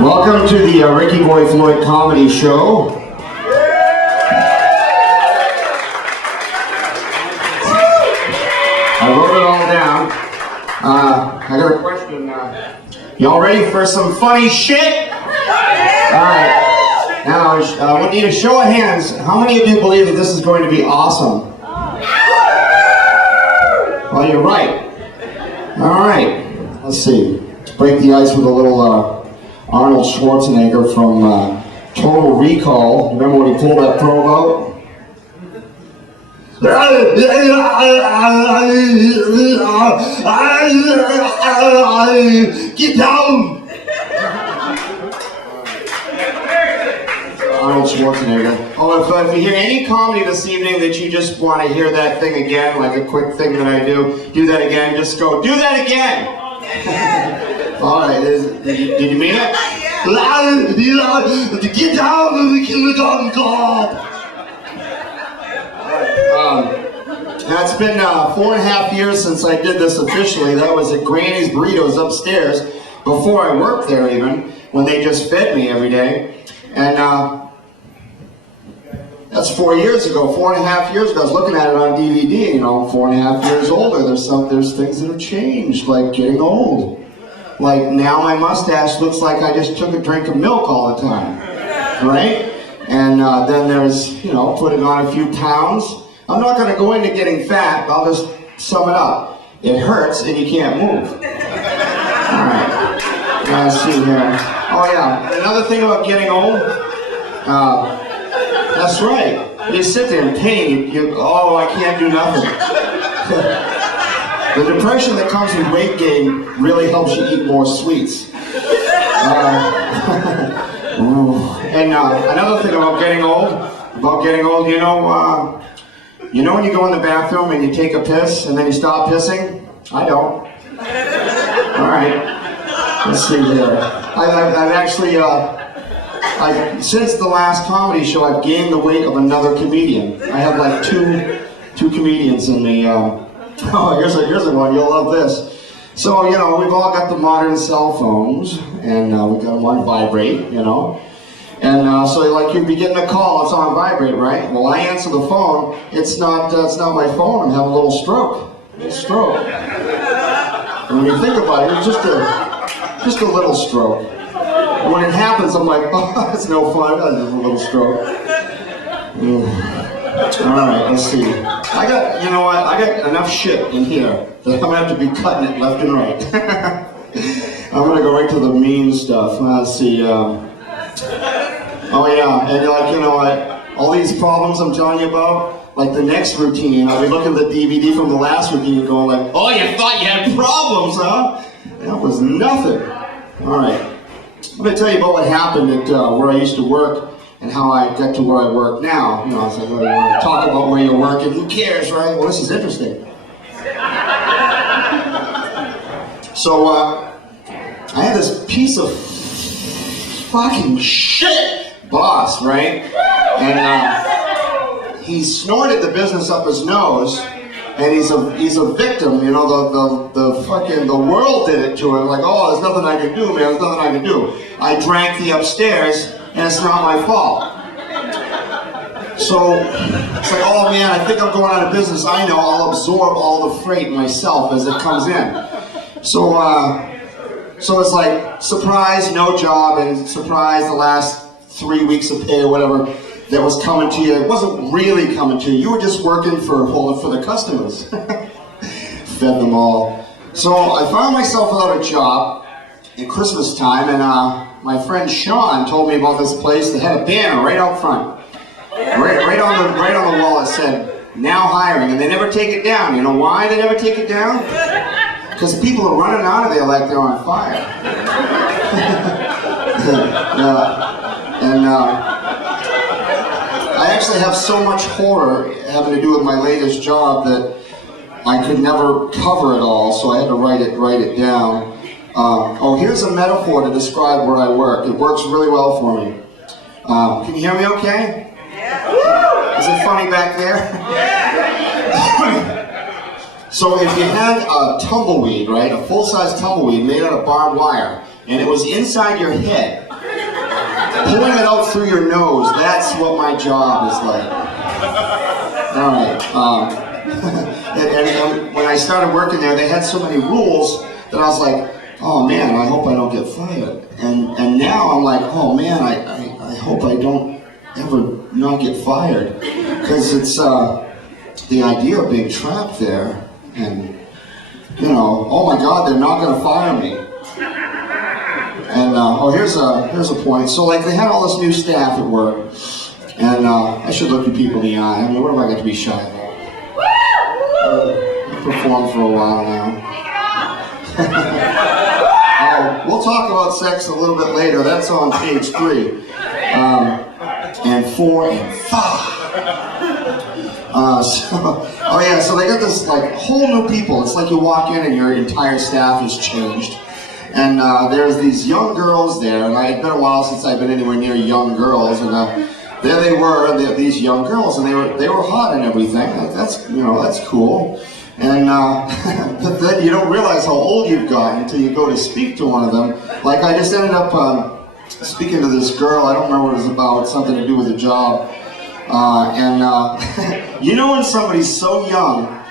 Welcome to the Ricky Boy Floyd Comedy Show. I wrote it all down. I got a question. Y'all ready for some funny shit? Alright. Now, I need a show of hands. How many of you believe that this is going to be awesome? Well, you're right. Alright. Let's see. Let's break the ice with a little Arnold Schwarzenegger from Total Recall. Remember when he pulled that probe out? Get down! Arnold Schwarzenegger. Oh, if you hear any comedy this evening that you just want to hear that thing again, like a quick thing that I do that again, just go, do that again! Alright, did you mean it? Get down and the kindergarten club! Now it's been 4.5 years since I did this officially. That was at Granny's Burritos upstairs, before I worked there even, when they just fed me every day. And that's 4 years ago, 4.5 years ago. I was looking at it on DVD, you know, 4.5 years older. There's things that have changed, like getting old. Like now my mustache looks like I just took a drink of milk all the time, right? And then there's, you know, putting on a few pounds. I'm not going to go into getting fat, I'll just sum it up. It hurts and you can't move. Alright, let's see here. Oh yeah, another thing about getting old, that's right. You sit there in pain, oh, I can't do nothing. The depression that comes with weight gain really helps you eat more sweets. And another thing about getting old, you know when you go in the bathroom and you take a piss and then you stop pissing? I don't. Alright, let's see here. I've actually, since the last comedy show, I've gained the weight of another comedian. I have like two comedians in me. Oh, here's a one, you'll love this. So, you know, we've all got the modern cell phones, and we've got them on vibrate, you know. And so, like, you'd be getting a call, it's on vibrate, right? Well, I answer the phone, it's not my phone, I'm having a little stroke. And when you think about it, it's just a little stroke. And when it happens, I'm like, oh, it's no fun, that's just a little stroke. Alright, let's see. I got enough shit in here that I'm gonna have to be cutting it left and right. I'm gonna go right to the mean stuff. Let's see. Oh yeah, and like, you know what? All these problems I'm telling you about, like the next routine, I'll be looking at the DVD from the last routine and going like, oh, you thought you had problems, huh? That was nothing. Alright. I'm gonna tell you about what happened at where I used to work and how I got to where I work now. You know, I was like, oh, you want to talk about where you're working? Who cares, right? Well, this is interesting. So, I had this piece of fucking shit boss, right? And he snorted the business up his nose, and he's a victim. You know, the world did it to him. Like, oh, there's nothing I can do, man. There's nothing I can do. I drank the upstairs, and it's not my fault. So it's like, oh man, I think I'm going out of business. I know, I'll absorb all the freight myself as it comes in. So it's like, surprise, no job, and surprise, the last 3 weeks of pay or whatever that was coming to you. It wasn't really coming to you. You were just working for the customers. Fed them all. So I found myself without a job at Christmas time, and my friend Sean told me about this place that had a banner right out front. Right on the wall it said, now hiring, and they never take it down. You know why they never take it down? Because people are running out of there like they're on fire. And I actually have so much horror having to do with my latest job that I could never cover it all, so I had to write it down. Oh, here's a metaphor to describe where I work. It works really well for me. Can you hear me okay? Yeah. Is it funny back there? Yeah. So if you had a tumbleweed, right, a full-size tumbleweed made out of barbed wire, and it was inside your head, Pulling it out through your nose, that's what my job is like. All right. And when I started working there, they had so many rules that I was like, oh man, I hope I don't get fired. And now I'm like, oh man, I hope I don't ever not get fired. Because it's the idea of being trapped there and, you know, oh my God, they're not gonna fire me. And oh, here's a point. So like they had all this new staff at work, and I should look you people in the eye. I mean, what have I got to be shy about? I've performed for a while now. We'll talk about sex a little bit later. That's on page 3, and 4 and 5. Oh yeah, so they got this like whole new people. It's like you walk in and your entire staff has changed. And there's these young girls there, and it's been a while since I've been anywhere near young girls, and there they were, these young girls, and they were hot and everything. That's, you know, that's cool. And but then you don't realize how old you've gotten until you go to speak to one of them. Like I just ended up speaking to this girl. I don't remember what it was about, something to do with a job. You know when somebody's so young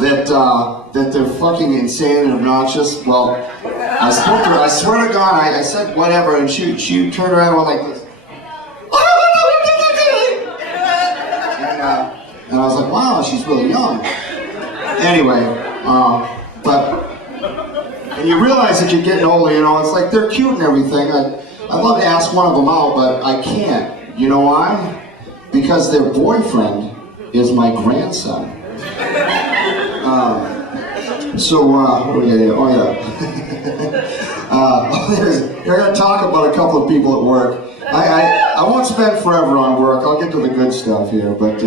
that they're fucking insane and obnoxious? Well, I spoke to her, I swear to God, I said whatever, and she turned around and went like this. And I was like, wow, she's really young. Anyway, and you realize that you're getting older, you know, it's like they're cute and everything. I'd love to ask one of them out, but I can't. You know why? Because their boyfriend is my grandson. So, what are we gonna do? Oh yeah. We're gonna talk about a couple of people at work. I won't spend forever on work. I'll get to the good stuff here, but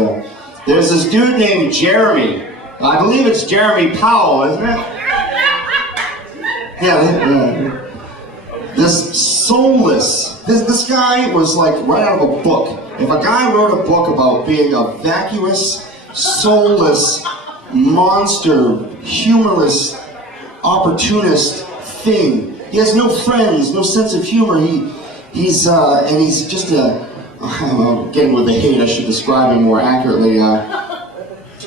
there's this dude named Jeremy. I believe it's Jeremy Powell, isn't it? Yeah. This soulless. This guy was like right out of a book. If a guy wrote a book about being a vacuous, soulless, monster, humorless, opportunist thing. He has no friends, no sense of humor. He's just getting with the hate, I should describe him more accurately.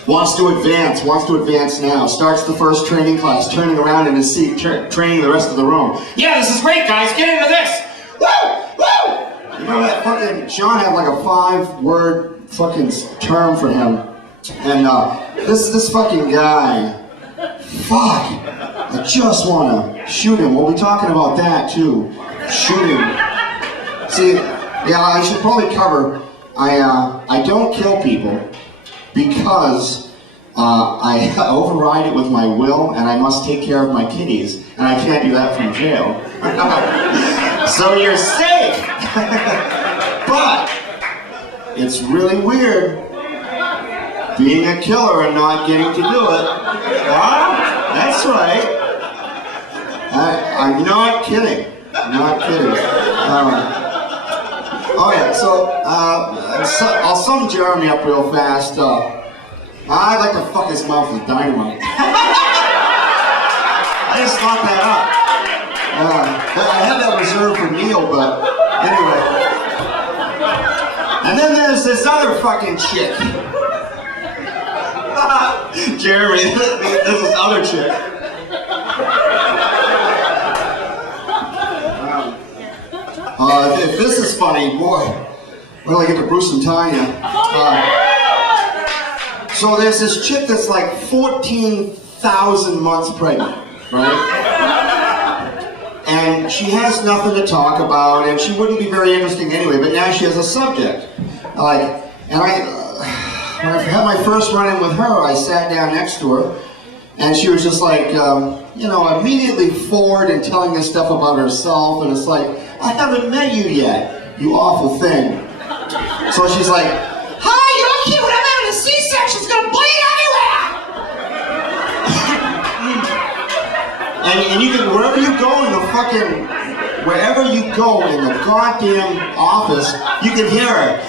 Wants to advance now. Starts the first training class, turning around in his seat, training the rest of the room. Yeah, this is great, guys, get into this! Woo! Woo! You remember that fucking, Sean had like a 5-word fucking term for him. And this fucking guy, fuck, I just want to shoot him. We'll be talking about that too, shooting. See, yeah, I should probably cover, I don't kill people because I override it with my will and I must take care of my kiddies, and I can't do that from jail. So you're safe. But it's really weird being a killer and not getting to do it. Huh? That's right. I'm not kidding. I'm not kidding. Oh yeah, so I'll sum Jeremy up real fast. I'd like to fuck his mouth with dynamite. I just thought that up. I had that reserved for Neil, but anyway. And then there's this other fucking chick. Jeremy, this is other chick. If this is funny, boy, wait till I get to Bruce and Tanya. So there's this chick that's like 14,000 months pregnant, right? And she has nothing to talk about, and she wouldn't be very interesting anyway, but now she has a subject. When I had my first run-in with her, I sat down next to her, and she was just like, you know, immediately forward and telling us stuff about herself, and it's like, I haven't met you yet, you awful thing. So she's like, hi, you're cute, I'm having a C-section, it's gonna bleed everywhere! and you can, wherever you go in the fucking, wherever you go in the goddamn office, you can hear her.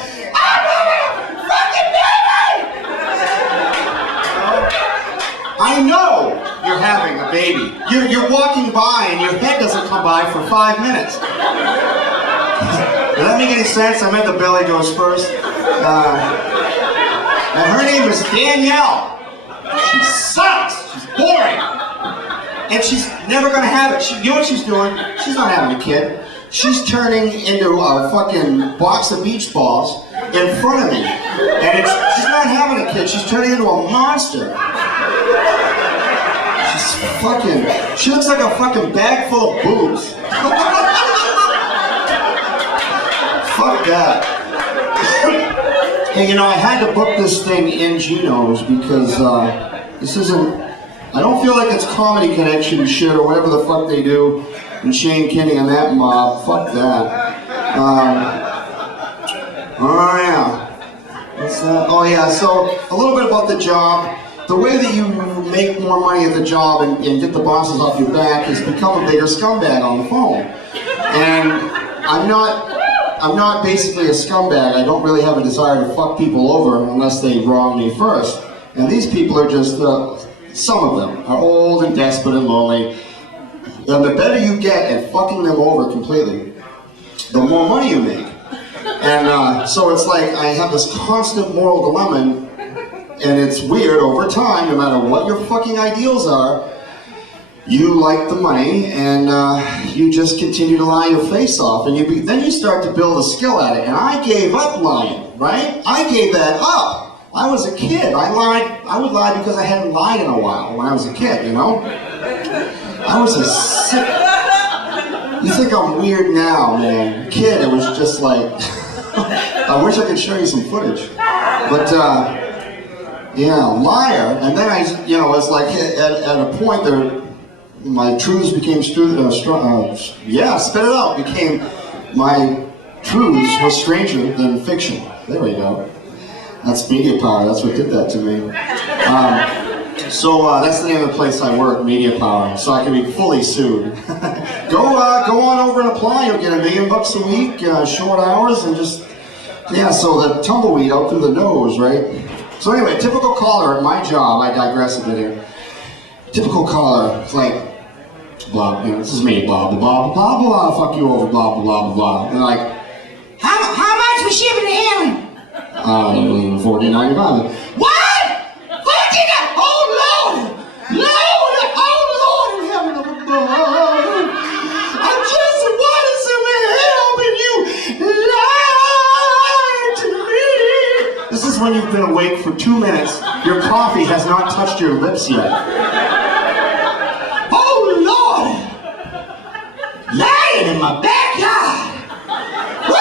I know you're having a baby. You're walking by and your head doesn't come by for 5 minutes. Does that make any sense? I meant the belly goes first. And her name is Danielle. She sucks. She's boring. And she's never gonna have it. You know what she's doing? She's not having a kid. She's turning into a fucking box of beach balls in front of me. And she's not having a kid. She's turning into a monster. She looks like a fucking bag full of boobs. Fuck that. Hey, you know, I had to book this thing in Geno's because this isn't, I don't feel like it's Comedy Connection shit or whatever the fuck they do, and Shane Kinney and that mob. Fuck that. Oh yeah. What's that? Oh yeah, so a little bit about the job. The way that you make more money at the job and get the bosses off your back is become a bigger scumbag on the phone. And I'm not basically a scumbag. I don't really have a desire to fuck people over unless they wrong me first. And these people are just, some of them are old and desperate and lonely. And the better you get at fucking them over completely, the more money you make. And so it's like I have this constant moral dilemma. And it's weird, over time, no matter what your fucking ideals are, you like the money and you just continue to lie your face off. And then you start to build a skill at it. And I gave up lying, right? I gave that up. I was a kid. I would lie because I hadn't lied in a while when I was a kid, you know? I was a sick... You think I'm weird now, man. Kid, it was just like... I wish I could show you some footage. But, yeah, liar, and then it's like at a point there, my truths became spit it out, my truths were stranger than fiction. There we go. That's media power, that's what did that to me. So that's the name of the place I work, Media Power, so I can be fully sued. Go on over and apply, you'll get $1 million a week, short hours, and just, yeah, so the tumbleweed out through the nose, right? So anyway, typical caller at my job, I digress a bit here. Typical caller, it's like, blah, you know, this is me, blah, blah, blah, blah, blah, fuck you over, blah, blah, blah, blah. And they're like, how much for shipping and handling? $14.95. What? $14? Oh Lord! Lord! Oh Lord in heaven above! I just wanted some help and you lied to me! This is when you've been awake for 2 minutes, your coffee has not touched your lips yet. Oh Lord! Lying in my backyard! Woo!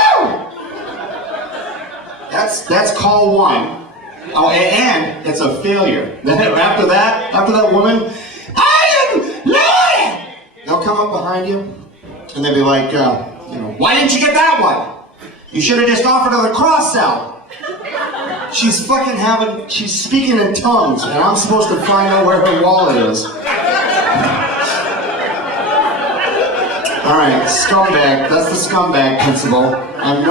That's call one. Oh, and it's a failure. Then after that woman, I am lying! They'll come up behind you, and they'll be like, why didn't you get that one? You should have just offered her the cross-sell. She's speaking in tongues, and I'm supposed to find out where her wallet is. Alright, scumbag, that's the scumbag principle. I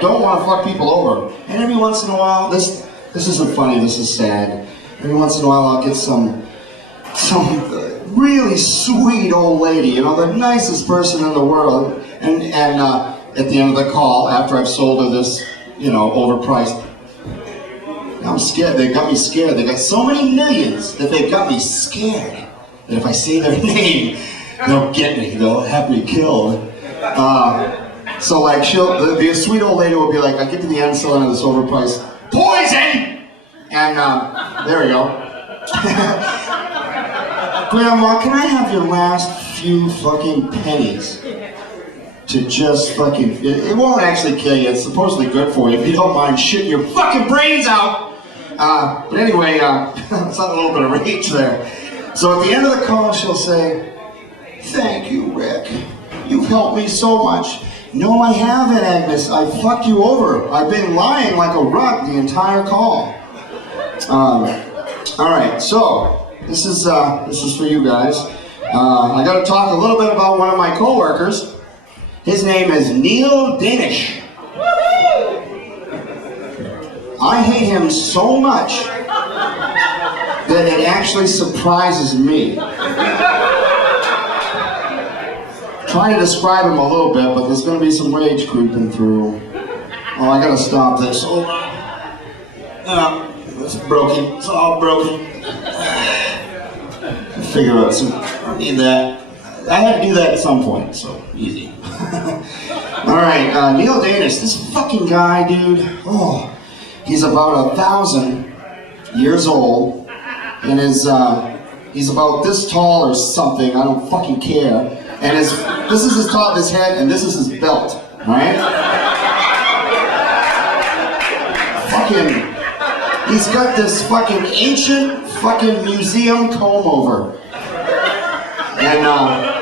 don't want to fuck people over. And every once in a while, this isn't funny, this is sad. Every once in a while I'll get some really sweet old lady, the nicest person in the world. And at the end of the call, after I've sold her this, overpriced, I'm scared. They got me scared. They got so many millions that they got me scared that if I say their name, they'll get me. They'll have me killed. So like the sweet old lady will be like, I get to the end selling this overpriced poison, and there we go. Grandma, can I have your last few fucking pennies to just fucking? It won't actually kill you. It's supposedly good for you if you don't mind shitting your fucking brains out. But anyway, it's not a little bit of rage there. So at the end of the call, she'll say, thank you, Rick. You've helped me so much. No, I haven't, Agnes. I fucked you over. I've been lying like a rug the entire call. All right, so this is for you guys. I got to talk a little bit about one of my coworkers. His name is Neil Danish. I hate him so much that it actually surprises me. trying to describe him a little bit, but there's going to be some rage creeping through. Oh, I gotta stop this. Hold on. It's broken. It's all broken. Figure out some. I need that. I had to do that at some point, so easy. Alright, Neil Danish, this fucking guy, dude. Oh, he's about 1,000 years old, and he's about this tall or something. I don't fucking care. And this is his top of his head, and this is his belt. Right? He's got this fucking ancient fucking museum comb over. And I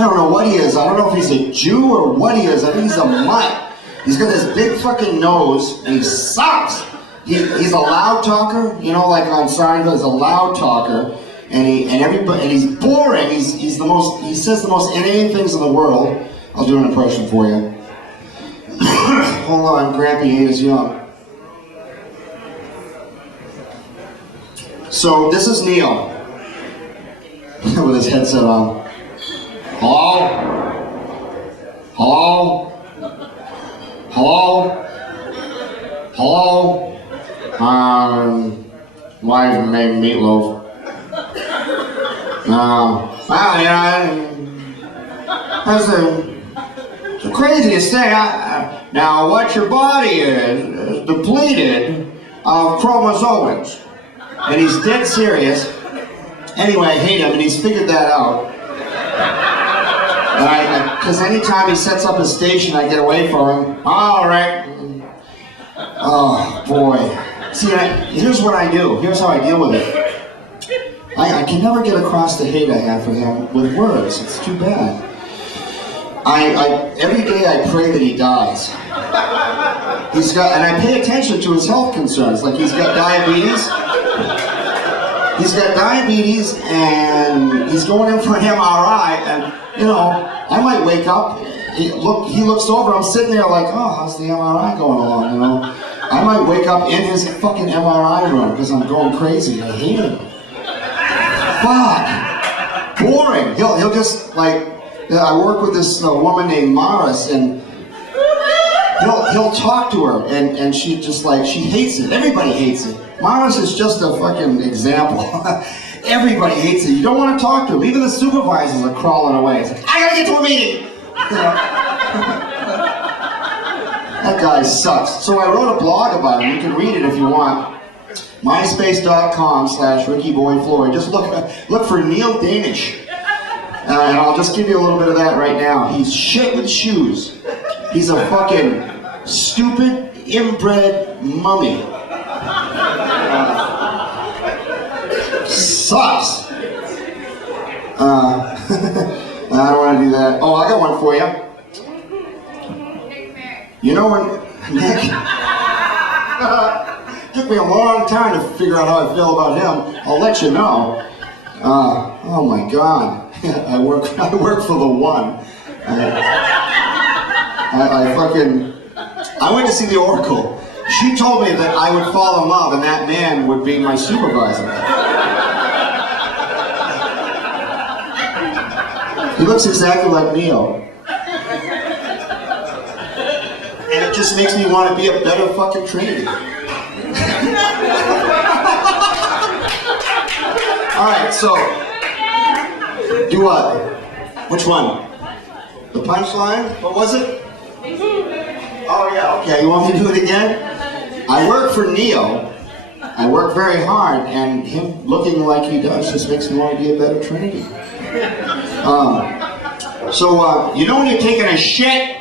don't know what he is. I don't know if he's a Jew or what he is. I think he's a mutt. He's got this big fucking nose, and he sucks. He's a loud talker, you know, like on Seinfeld, he's a loud talker, and he's boring. He's the most. He says the most inane things in the world. I'll do an impression for you. Hold on, Grampy 8 is young. So this is Neil with his headset on. Hello? Hello? Hello? Hello? Wife made meatloaf. Well, that's the craziest thing. Now, what your body is depleted of chromosomes. And he's dead serious. Anyway, I hate him, and he's figured that out. Because anytime he sets up a station, I get away from him. All right. Oh, boy. See, here's what I do. Here's how I deal with it. I can never get across the hate I have for him with words. It's too bad. Every day I pray that he dies. And I pay attention to his health concerns. Like he's got diabetes. He's got diabetes, and he's going in for an MRI, and, you know, I might wake up, he looks over, I'm sitting there like, oh, how's the MRI going along, you know? I might wake up in his fucking MRI room because I'm going crazy. I hate him. Fuck. Boring. He'll just, like, I work with this woman named Maris, and he'll talk to her, and she just, like, she hates it. Everybody hates it. Maris is just a fucking example. Everybody hates it. You don't want to talk to him. Even the supervisors are crawling away. It's like, I gotta get to a meeting! You know? That guy sucks. So I wrote a blog about him. You can read it if you want. MySpace.com/RickyBoyFloyd. Just look for Neil Danish. And I'll just give you a little bit of that right now. He's shit with shoes. He's a fucking stupid, inbred mummy. Sucks. I don't want to do that. Oh, I got one for you. You know when Nick took me a long time to figure out how I feel about him. I'll let you know. Oh my God, I work for the one. I went to see the Oracle. She told me that I would fall in love and that man would be my supervisor. He looks exactly like Neo. And it just makes me want to be a better fucking Trinity. Alright, so, do what? Which one? The punchline? What was it? Oh yeah, okay, you want me to do it again? I work for Neo. I work very hard, and him looking like he does just makes me want to be a better Trinity. You know when you're taking a shit?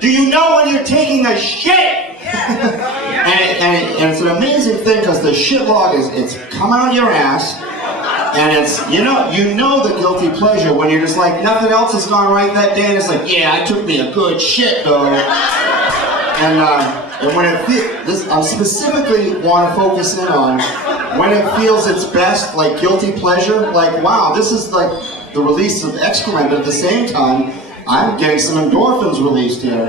Do you know when you're taking a shit? and it's an amazing thing because the shit log it's coming out your ass, and it's you know the guilty pleasure when you're just like nothing else has gone right that day, and it's like yeah, I took me a good shit though. And when it feels, I specifically want to focus in on when it feels its best, like guilty pleasure, like wow, this is like the release of excrement, but at the same time, I'm getting some endorphins released here.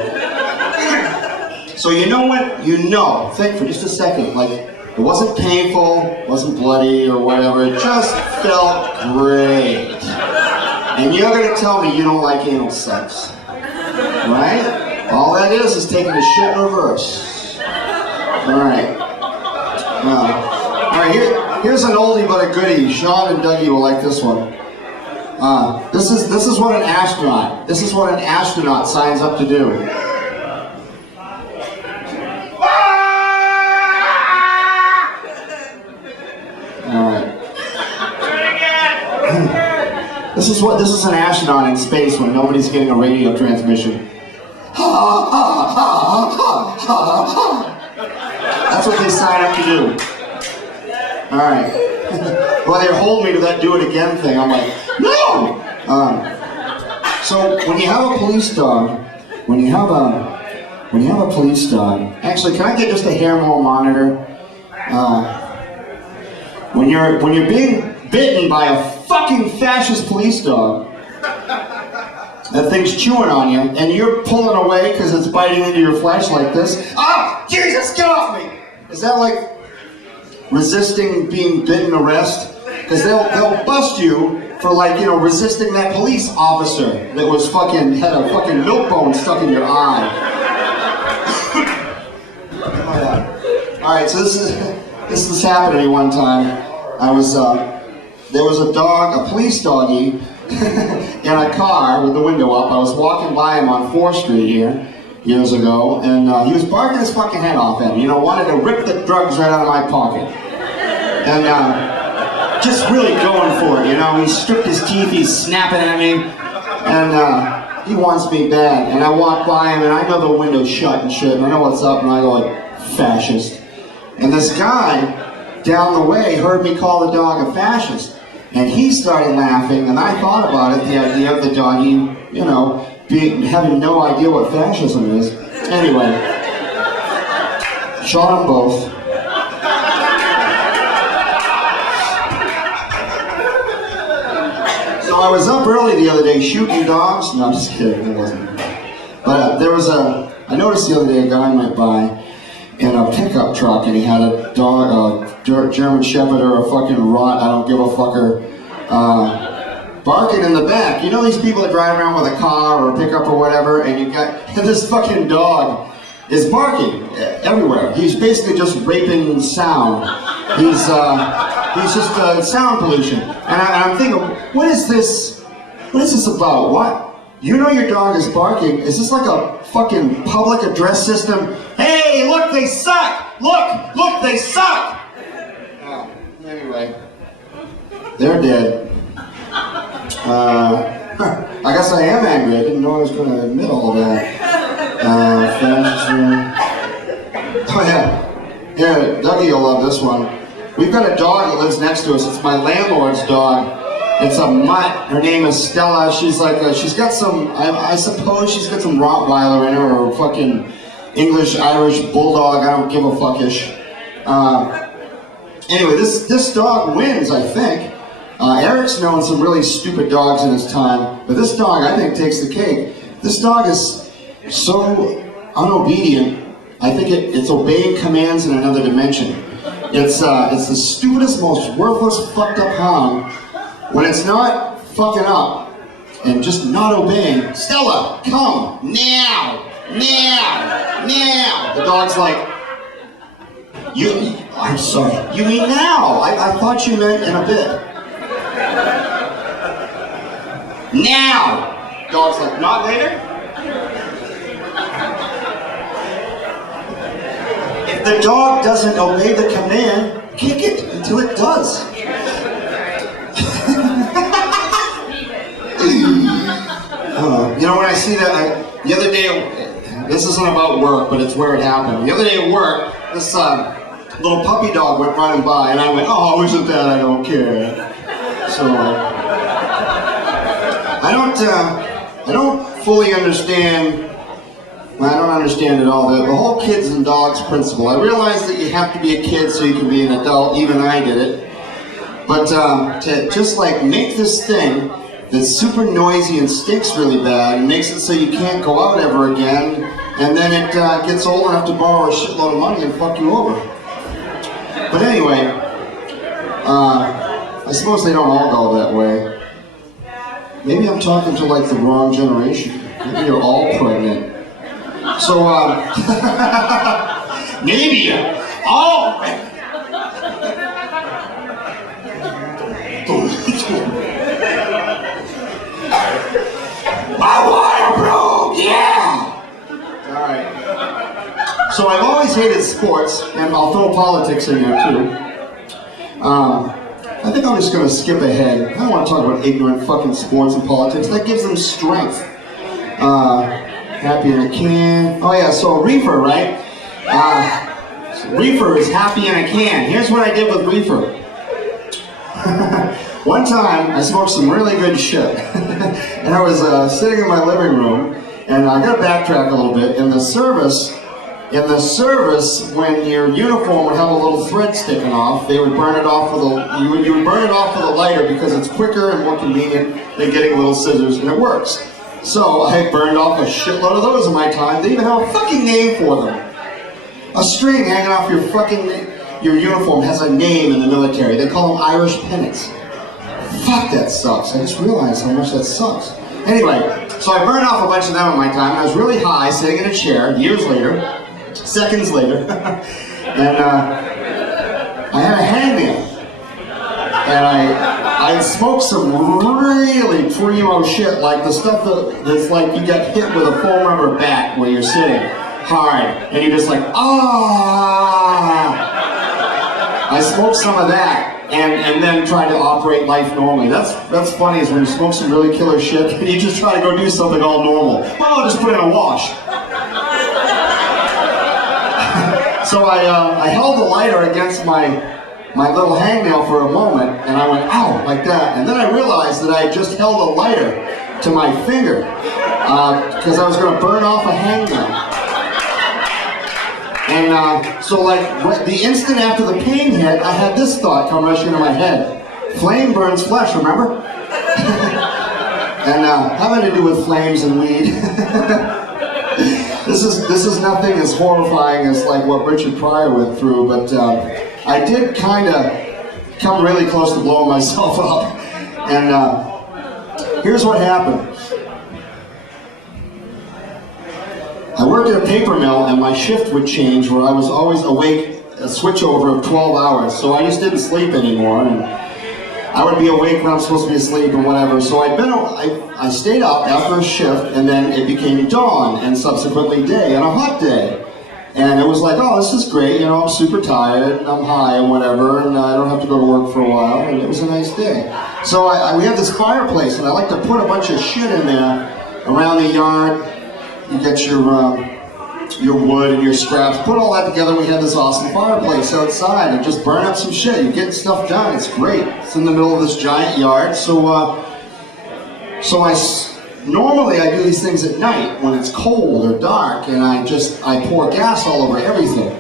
So you know what? Think for just a second, like It wasn't painful, wasn't bloody or whatever, it just felt great. And you're gonna tell me you don't like anal sex, right? All that is taking a shit in reverse. Alright. Alright, here's an oldie but a goodie. Sean and Dougie will like this one. This is what an astronaut signs up to do. Alright. This is an astronaut in space when nobody's getting a radio transmission. That's what they sign up to do. Alright. Well, they hold me to that do it again thing. I'm like, no! So when you have a police dog, actually, can I get just a hair mole monitor? When you're being bitten by a fucking fascist police dog, that thing's chewing on you, and you're pulling away because it's biting into your flesh like this. Ah! Jesus, get off me! Is that like resisting being bitten arrest? Because they'll bust you for, like, you know, resisting that police officer that was had a fucking milk bone stuck in your eye. Oh yeah. Alright, so this is happening one time. There was a dog, a police doggy, in a car with the window up. I was walking by him on 4th Street here, years ago, and he was barking his fucking head off at me, you know, wanted to rip the drugs right out of my pocket. And, just really going for it, you know. He stripped his teeth, he's snapping at me, and he wants me bad. And I walk by him, and I know the window's shut and shit, and I know what's up, and I go like, fascist. And this guy down the way heard me call the dog a fascist, and he started laughing, and I thought about it, the idea of the doggy, you know, having no idea what fascism is. Anyway, shot them both. So I was up early the other day shooting dogs. No, I'm just kidding, it wasn't. But I noticed the other day a guy went by in a pickup truck and he had a dog, a German Shepherd or a fucking Rot, I don't give a fucker, barking in the back. You know these people that drive around with a car or a pickup or whatever, and this fucking dog is barking everywhere. He's basically just raping sound. He's just sound pollution. And I'm thinking, what is this about? What? You know your dog is barking. Is this like a fucking public address system? Hey, look, they suck! Look, they suck! Anyway, they're dead. I guess I am angry. I didn't know I was going to admit all that. Oh yeah. Here, Dougie will love this one. We've got a dog that lives next to us. It's my landlord's dog. It's a mutt. Her name is Stella. She's like, she's got some, I suppose she's got some Rottweiler in her, or fucking English, Irish Bulldog. I don't give a fuckish. Anyway, this dog wins, I think. Eric's known some really stupid dogs in his time, but this dog, I think, takes the cake. This dog is so unobedient. I think it's obeying commands in another dimension. It's the stupidest, most worthless, fucked up hound. When it's not fucking up and just not obeying, Stella, come, now. The dog's like, I'm sorry, you mean now? I thought you meant in a bit. Now! Dog's like, not later? If the dog doesn't obey the command, kick it until it does. You know, when I see that, the other day, this isn't about work, but it's where it happened. The other day at work, this little puppy dog went running by, and I went, oh, isn't that I don't care. So, I don't fully understand, well, I don't understand at all, the whole kids and dogs principle. I realize that you have to be a kid so you can be an adult, even I did it. But to just like make this thing that's super noisy and stinks really bad and makes it so you can't go out ever again, and then it gets old enough to borrow a shitload of money and fuck you over. But anyway, I suppose they don't all go that way. Maybe I'm talking to like the wrong generation. Maybe you're all pregnant. So, maybe all. My water broke, yeah! Alright. So I've always hated sports, and I'll throw politics in there too. I think I'm just going to skip ahead. I don't want to talk about ignorant fucking sports and politics. That gives them strength. Happy in a can. Oh yeah, so reefer, right? Reefer is happy in a can. Here's what I did with reefer. One time, I smoked some really good shit. And I was sitting in my living room, and I got to backtrack a little bit. In the service, when your uniform would have a little thread sticking off, they would burn it off with you would burn it off with a lighter because it's quicker and more convenient than getting little scissors, and it works. So I burned off a shitload of those in my time. They even have a fucking name for them. A string hanging off your uniform has a name in the military. They call them Irish pennants. Fuck, that sucks. I just realized how much that sucks. Anyway, so I burned off a bunch of them in my time. I was really high, sitting in a chair, years later, seconds later, and I had a hangnail. And I smoked some really primo shit, like the stuff that's like you get hit with a foam rubber bat where you're sitting hard, and you're just like, ah! I smoked some of that, and then tried to operate life normally. That's funny, is when you smoke some really killer shit, and you just try to go do something all normal. Well, I'll just put it in a wash. So I held the lighter against my little hangnail for a moment, and I went, ow, like that. And then I realized that I had just held a lighter to my finger, because I was going to burn off a hangnail. And so like, the instant after the pain hit, I had this thought come rushing into my head. Flame burns flesh, remember? And having to do with flames and weed. This is nothing as horrifying as like what Richard Pryor went through, but I did kind of come really close to blowing myself up. And here's what happened. I worked at a paper mill, and my shift would change where I was always awake, a switchover of 12 hours, so I just didn't sleep anymore. And I would be awake when I'm supposed to be asleep and whatever. So I stayed up after a shift, and then it became dawn, and subsequently day, and a hot day. And it was like, oh, this is great, you know, I'm super tired, and I'm high and whatever, and I don't have to go to work for a while, and it was a nice day. So we had this fireplace, and I like to put a bunch of shit in there around the yard. You get your wood and your scraps, put all that together, and we had this awesome fireplace outside, and just burn up some shit. You get stuff done, it's great. It's in the middle of this giant yard, normally I do these things at night when it's cold or dark, and I pour gas all over everything.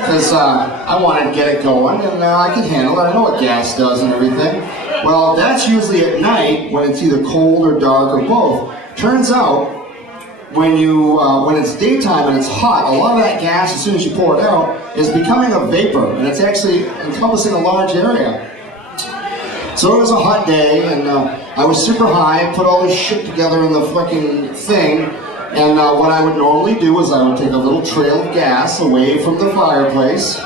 Because I want to get it going, and I can handle it. I know what gas does and everything. Well, that's usually at night when it's either cold or dark or both. Turns out, when it's daytime and it's hot, a lot of that gas, as soon as you pour it out, is becoming a vapor, and it's actually encompassing a large area. So it was a hot day, and I was super high, put all this shit together in the fucking thing, and what I would normally do is I would take a little trail of gas away from the fireplace,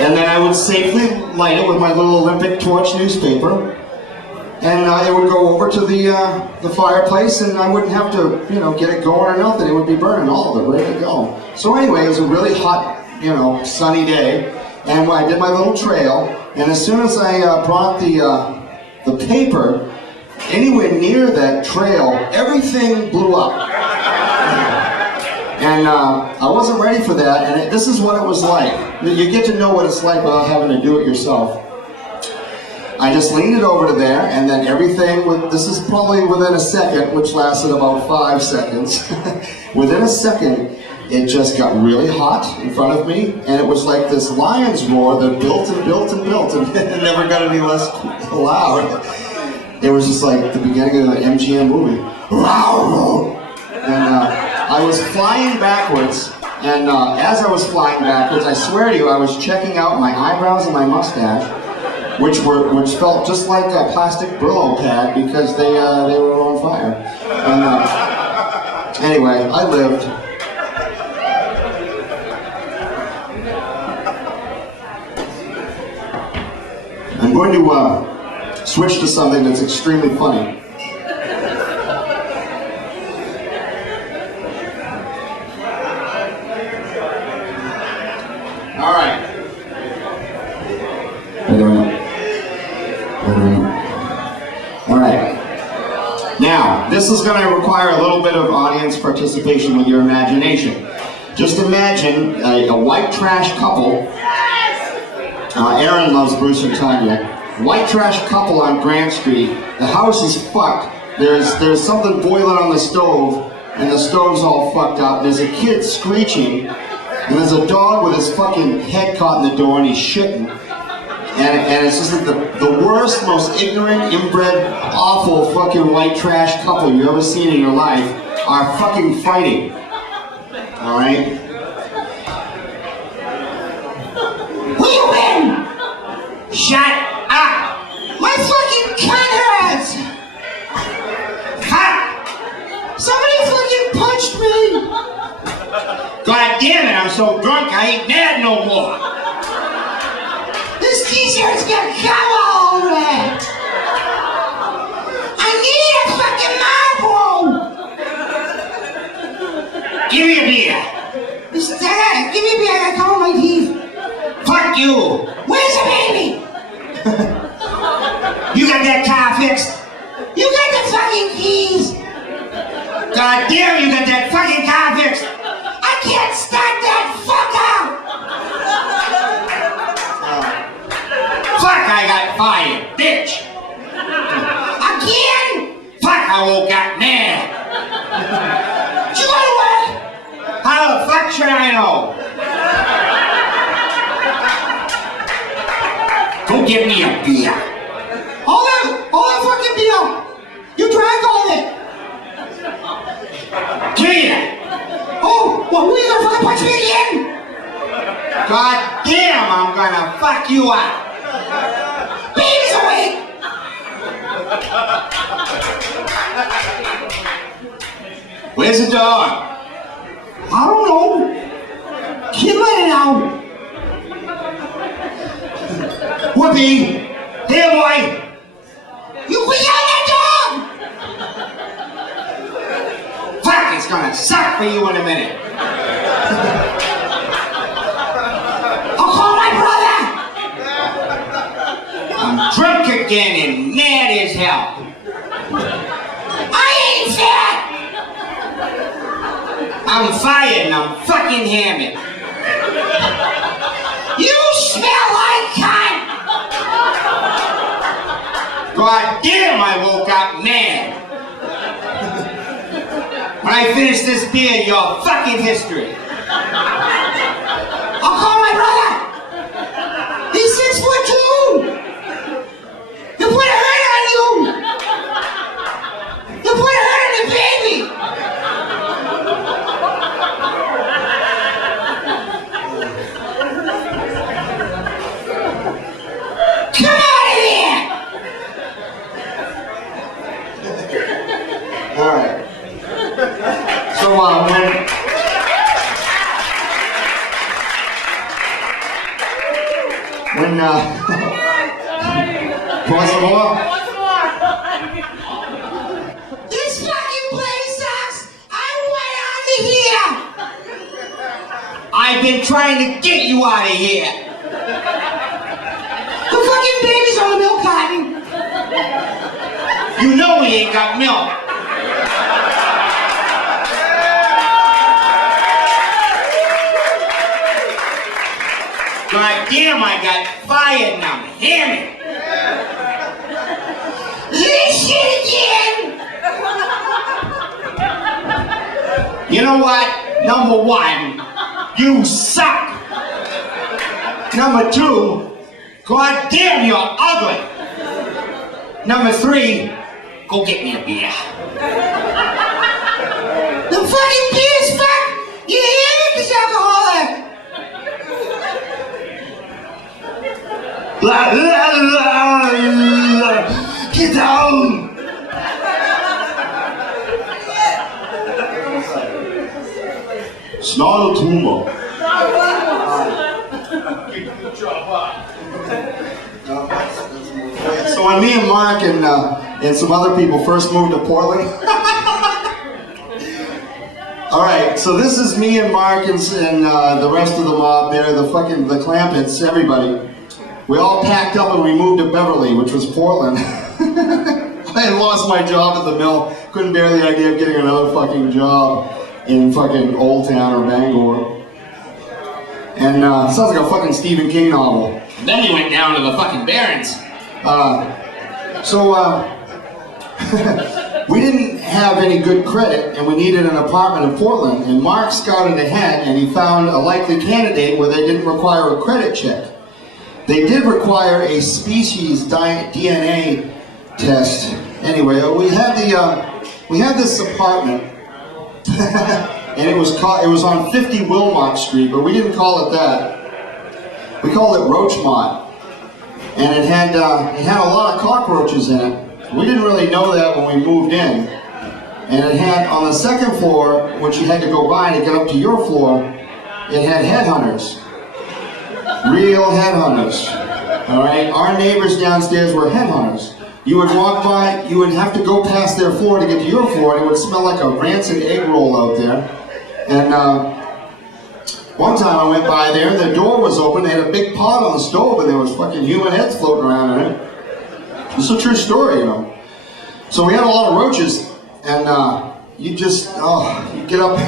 and then I would safely light it with my little Olympic torch newspaper, and it would go over to the fireplace, and I wouldn't have to, you know, get it going or nothing. It would be burning all of it, ready to go. So anyway, it was a really hot, you know, sunny day, and I did my little trail, and as soon as I brought the paper anywhere near that trail, everything blew up. And I wasn't ready for that, and this is what it was like. You get to know what it's like without having to do it yourself. I just leaned it over to there, and then everything, this is probably within a second, which lasted about 5 seconds. Within a second, it just got really hot in front of me, and it was like this lion's roar that built and built and built, and it never got any less loud. It was just like the beginning of the MGM movie. And I was flying backwards. And as I was flying backwards, I swear to you, I was checking out my eyebrows and my mustache, which felt just like a plastic Brillo pad because they were on fire. And anyway, I lived. I'm going to switch to something that's extremely funny. All right. All right. Now, this is going to require a little bit of audience participation with your imagination. Just imagine a white trash couple. Aaron loves Bruce and Tanya. White trash couple on Grant Street. The house is fucked. There's something boiling on the stove, and the stove's all fucked up. There's a kid screeching, and there's a dog with his fucking head caught in the door, and he's shitting. And it's just like the worst, most ignorant, inbred, awful fucking white trash couple you've ever seen in your life are fucking fighting. All right? Who you win? Shut up! My fucking cunt hurts! Fuck! Somebody fucking punched me! God damn it, I'm so drunk I ain't mad no more! This t-shirt's got cum all over it! I need a fucking Marlboro! Give me a beer! Give me a beer, I gotta comb my teeth! Fuck you! Where's the baby? You got that car fixed? You got the fucking keys! God damn, you got that fucking car fixed! I can't start that fucker! Fuck, I got fired, bitch! Again? Fuck, I woke up mad! You go to work? How the fuck should I know? Go get me a beer. Hold on fucking beer. You drank all of it. Here. Oh, well, who are you gonna fucking punch me again? God damn, I'm gonna fuck you up. Baby's awake. Where's the dog? I don't know. Kid let it out. Whoopee! Here, boy! You quit yelling at dog! Fuck, it's gonna suck for you in a minute. I'll call my brother! I'm drunk again and mad as hell. I ain't fat! I'm fired and I'm fucking hammered. You smell like cunt! God damn, I woke up mad. When I finish this beer, you're fucking history. I'll call my brother. He's 6'2". He'll put a hurt on you. He'll put a hurt on the baby. Come out of here! All right. So when want some more? This fucking place sucks. I want out of here. I've been trying to get you out of here. The fucking baby's on the milk carton. You know he ain't got milk. God damn, I got fired and I'm hammered. This shit again. You know what? Number one, you suck. Number two, God damn, you're ugly. Number three, go get me a beer. The fucking beer's fucked. You hear me? Because alcohol Get down! Snarl tumor. So when me and Mark and some other people first moved to Portland. Alright, so this is me and Mark and the rest of the mob there, the Clampets, everybody. We all packed up and we moved to Beverly, which was Portland. I had lost my job at the mill, couldn't bear the idea of getting another fucking job in fucking Old Town or Bangor. And sounds like a fucking Stephen King novel. And then he went down to the fucking Barrens. We didn't have any good credit and we needed an apartment in Portland, and Mark scouted ahead and he found a likely candidate where they didn't require a credit check. They did require a species DNA test. Anyway, we had this apartment and it was on 50 Wilmot Street, but we didn't call it that. We called it Roachmont. And it had a lot of cockroaches in it. We didn't really know that when we moved in. And it had, on the second floor, which you had to go by to get up to your floor, it had headhunters. Real headhunters. Alright? Our neighbors downstairs were headhunters. You would walk by, you would have to go past their floor to get to your floor, and it would smell like a rancid egg roll out there. And one time I went by there, and the door was open, they had a big pot on the stove, and there was fucking human heads floating around in it. It's a true story, you know. So we had a lot of roaches, and you get up,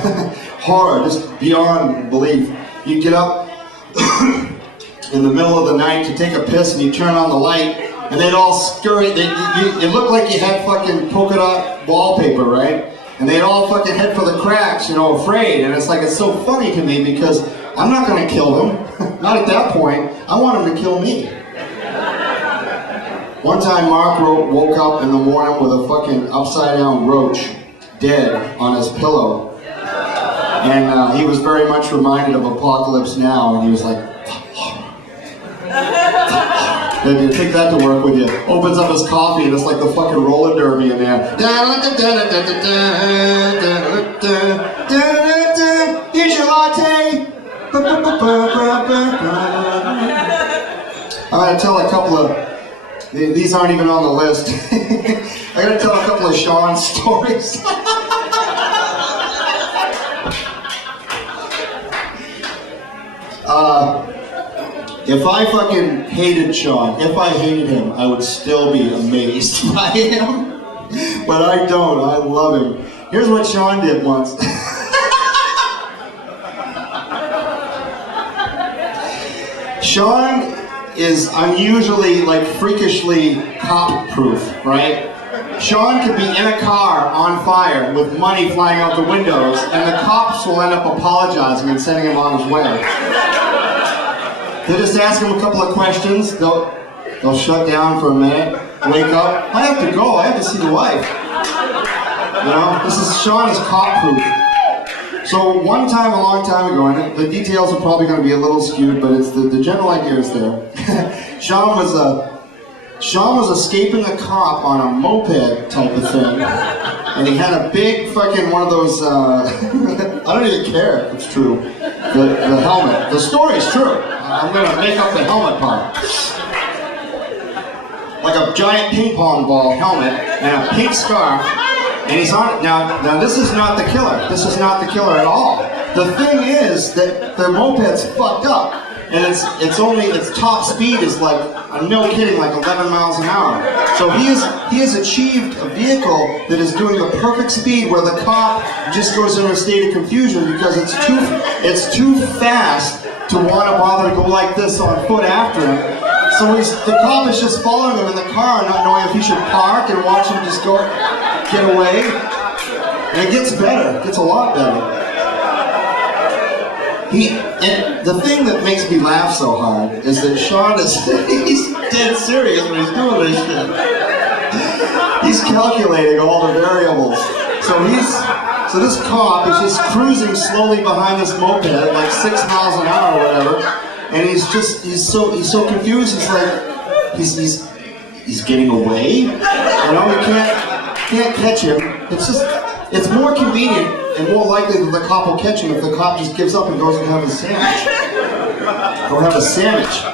horror, just beyond belief. You get up in the middle of the night to take a piss, and you turn on the light, and they'd all scurry. It looked like you had fucking polka dot wallpaper, right? And they'd all fucking head for the cracks, you know, afraid. And it's like, it's so funny to me because I'm not gonna kill them. Not at that point. I want them to kill me. One time Mark woke up in the morning with a fucking upside down roach dead on his pillow. And he was very much reminded of Apocalypse Now, and he was like, then you take that to work with you. Opens up his coffee and it's like the fucking roller derby in there. Here's your latte. I'm gonna tell a couple of, these aren't even on the list. I'm gonna tell a couple of Sean stories. If I fucking hated Sean, if I hated him, I would still be amazed by him. But I don't, I love him. Here's what Sean did once. Sean is unusually, like, freakishly cop-proof, right? Sean could be in a car on fire with money flying out the windows, and the cops will end up apologizing and sending him on his way. They just ask him a couple of questions, they'll shut down for a minute, wake up. I have to go, I have to see the wife. You know, Sean is cop-proof. So one time, a long time ago, and the details are probably going to be a little skewed, but it's the general idea is there. Sean was escaping a cop on a moped type of thing, and he had a big fucking one of those, I don't even care if it's true, the helmet. The story's true. I'm gonna make up the helmet part. Like a giant ping pong ball helmet and a pink scarf, and he's on it. Now this is not the killer. This is not the killer at all. The thing is that the moped's fucked up, and its top speed is like, no kidding, like 11 miles an hour. So he has achieved a vehicle that is doing the perfect speed where the cop just goes into a state of confusion because it's too fast to want to bother to go like this on foot after him. So the cop is just following him in the car, not knowing if he should park and watch him just go get away. And it gets better. It gets a lot better. And the thing that makes me laugh so hard is that Sean he's dead serious when he's doing this shit. He's calculating all the variables. So this cop is just cruising slowly behind this moped at like 6 miles an hour or whatever, and he's so confused. He's like, he's getting away. You know, you can't catch him. It's more convenient and more likely that the cop will catch him if the cop just gives up and goes and have a sandwich. Go have a sandwich.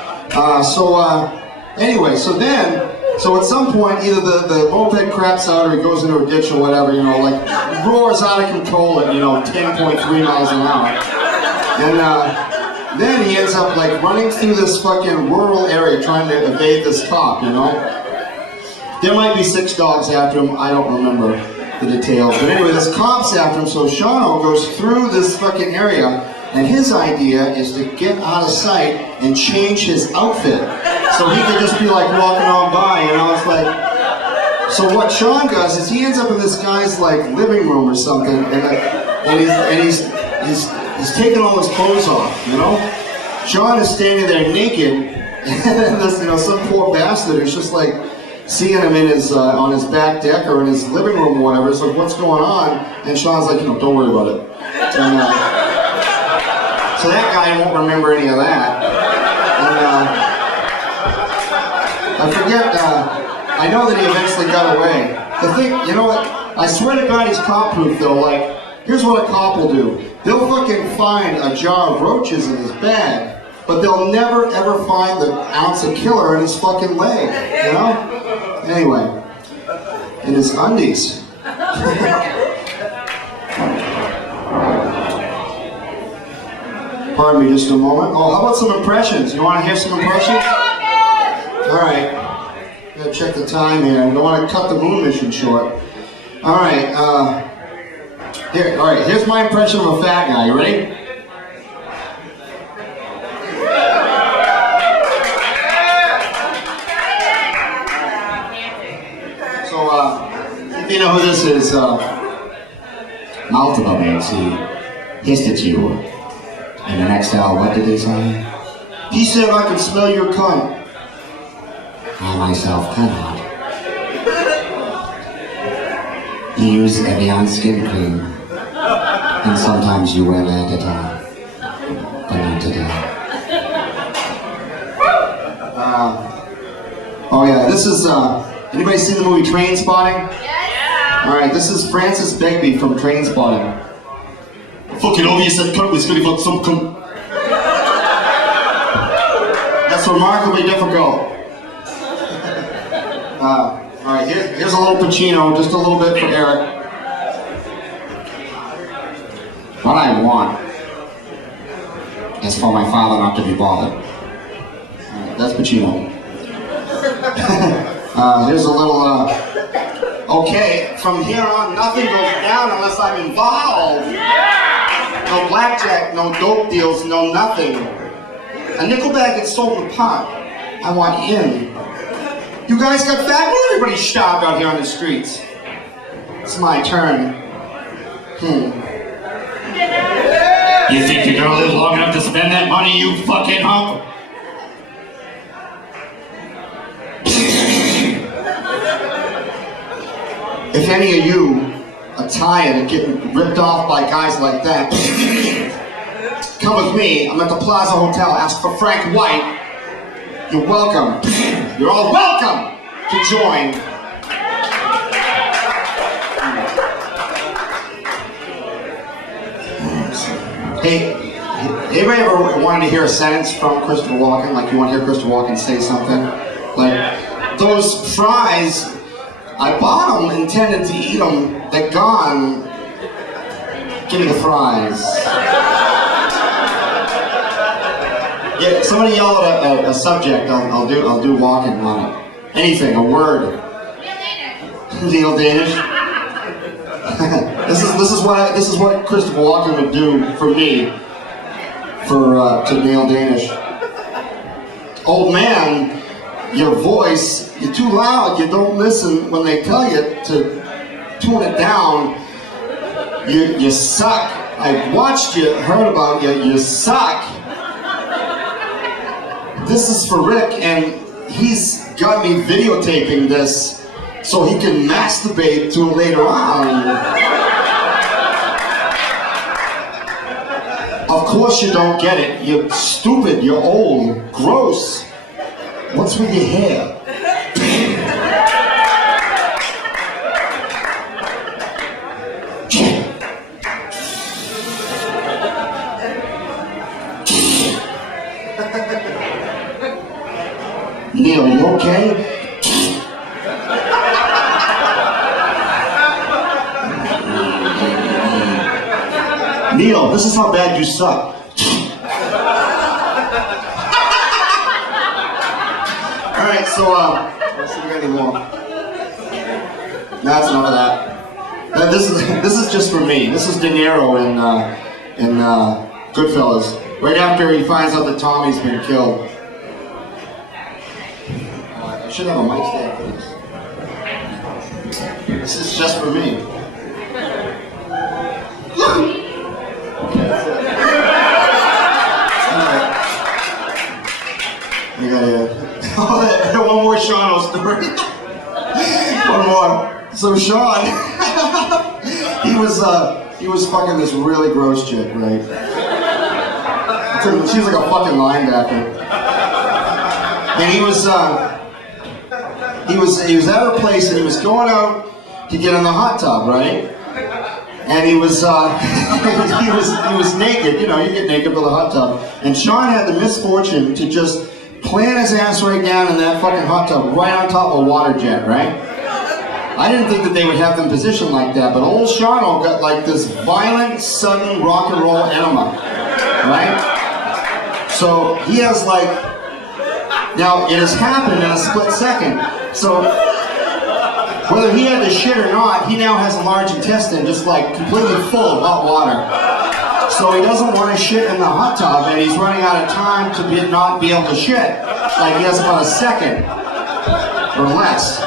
Anyway, so at some point, either the moped craps out or he goes into a ditch or whatever, you know, like roars out of control at, 10.3 miles an hour. And then he ends up like running through this fucking rural area trying to evade this cop, you know? There might be 6 dogs after him, I don't remember the details. But anyway, this cop's after him, so Shawno goes through this fucking area, and his idea is to get out of sight and change his outfit. So he could just be like walking on by, it's like... So what Sean does is he ends up in this guy's like living room or something, and he's taking all his clothes off, Sean is standing there naked, and this, some poor bastard is just like seeing him in his on his back deck or in his living room or whatever. It's like, what's going on? And Sean's like, don't worry about it. And, so that guy won't remember any of that. And I forget. I know that he eventually got away. The thing, you know what? I swear to God, he's cop-proof though. Like, here's what a cop will do. They'll fucking find a jar of roaches in his bag, but they'll never ever find the ounce of killer in his fucking leg, Anyway, in his undies. Pardon me just a moment. Oh, how about some impressions? You want to hear some impressions? All right. Gotta check the time here. I don't want to cut the moon mission short. All right. Here's my impression of a fat guy. You ready? So, if you know who this is, multiple men, he hissed at you. And the next hour, what did he say? He said I could smell your cunt. I myself cannot. You use Evian skin cream. And sometimes you wear that at all. But not today. Oh yeah, this is, anybody seen the movie Trainspotting? Yeah. Alright, this is Francis Begbie from Trainspotting. Fucking obvious that cunt was gonna fuck some cunt. That's remarkably difficult. Alright, here's a little Pacino, just a little bit for Eric. What I want is for my father not to be bothered. Alright, that's Pacino. Here's a little, okay, from here on nothing goes down unless I'm involved. No blackjack, no dope deals, no nothing. A nickel bag gets sold in the pot. I want in. You guys got fat? Well, everybody's starved out here on the streets. It's my turn. You think you're gonna live long enough to spend that money, you fucking hump? If any of you are tired of getting ripped off by guys like that, come with me. I'm at the Plaza Hotel. Ask for Frank White. You're welcome. You're all welcome to join. Hey, anybody ever wanted to hear a sentence from Christopher Walken? Like, you want to hear Christopher Walken say something? Like, those fries, I bought them intended to eat them. They're gone. Give me the fries. Yeah, somebody yell at a subject. I'll do Walken on it. Anything, a word. Neil Danish. This is what Christopher Walken would do for me. To Neil Danish. Old man, your voice, you're too loud. You don't listen when they tell you to tune it down. You suck. I watched you, heard about you. You suck. This is for Rick, and he's got me videotaping this so he can masturbate to it later on. Of course you don't get it. You're stupid. You're old. Gross. What's with your hair? Neil, you okay? Neil, this is how bad you suck. Alright, so, let's see if we got any more. No, that's enough of that. This is just for me. This is De Niro in Goodfellas. Right after he finds out that Tommy's been killed. I should have a mic stand for this. This is just for me. Okay, that's it. We got one more Sean story. One more. So Sean, he was fucking this really gross chick, right? She was like a fucking linebacker, and he was at her place, and he was going out to get in the hot tub, right? And he was he was naked, you know, you get naked with a hot tub, and Sean had the misfortune to just plant his ass right down in that fucking hot tub, right on top of a water jet, right? I didn't think that they would have them positioned like that, but old Sean got like this violent, sudden rock and roll enema, right? So he has like, now it has happened in a split second. So whether he had to shit or not, he now has a large intestine just like completely full of hot water. So he doesn't want to shit in the hot tub, and he's running out of time to not be able to shit. Like he has about a second or less.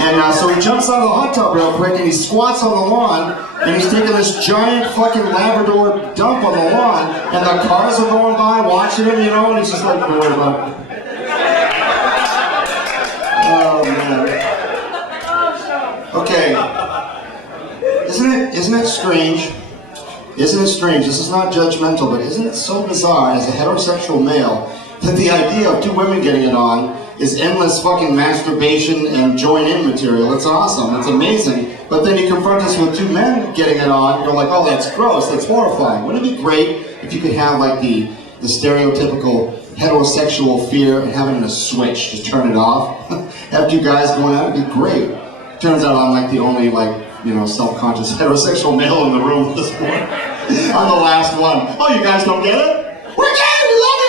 And so he jumps out of the hot tub real quick, and he squats on the lawn, and he's taking this giant fucking Labrador dump on the lawn, and the cars are going by watching him, you know, and he's just like, don't worry about it. Oh man. Okay. Isn't it strange? Isn't it strange? This is not judgmental, but isn't it so bizarre as a heterosexual male that the idea of two women getting it on is endless fucking masturbation and join-in material? It's awesome, it's amazing. But then you confront us with two men getting it on, you're like, oh, that's gross, that's horrifying. Wouldn't it be great if you could have like the stereotypical heterosexual fear and having a switch to turn it off? Have two guys going out, it'd be great. Turns out I'm like the only like, you know, self-conscious heterosexual male in the room at this point. I'm the last one. Oh, you guys don't get it? We get it, we love you!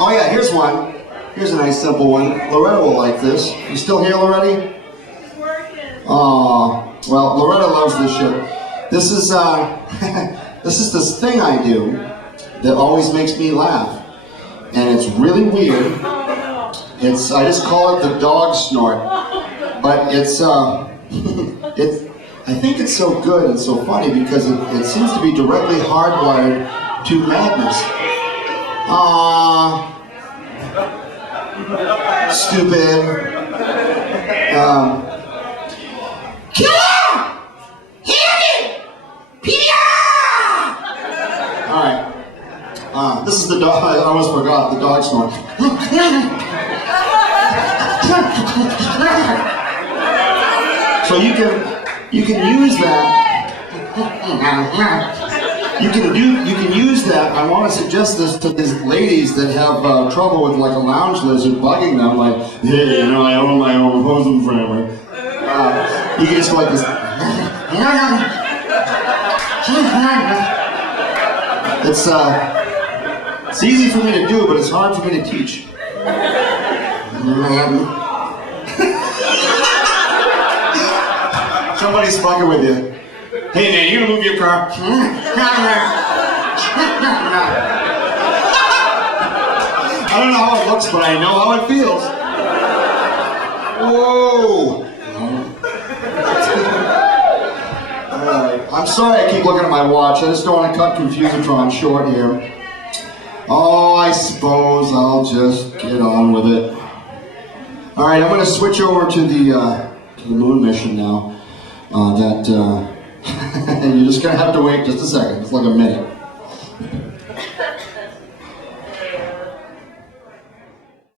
Oh yeah, here's one. Here's a nice simple one. Loretta will like this. You still here, Loretta? Aw, well, Loretta loves this shit. This is this thing I do that always makes me laugh, and it's really weird. I just call it the dog snort, but it's I think it's so good and so funny because it seems to be directly hardwired to madness. Aww. Stupid. Killer! Hear me! PDR! Alright. This is the dog, I almost forgot, the dog snort. So you can use that. You can use that. I want to suggest this to these ladies that have trouble with like a lounge lizard bugging them, like, hey, you know, I own my own hosen framer. You can just go like this. It's easy for me to do, but it's hard for me to teach. Somebody's fucking with you. Hey man, you gonna move your car? I don't know how it looks, but I know how it feels. Whoa! I'm sorry I keep looking at my watch. I just don't want to cut Confusatron short here. Oh, I suppose I'll just get on with it. Alright, I'm going to switch over to the moon mission now. You're just going to have to wait just a second. It's like a minute.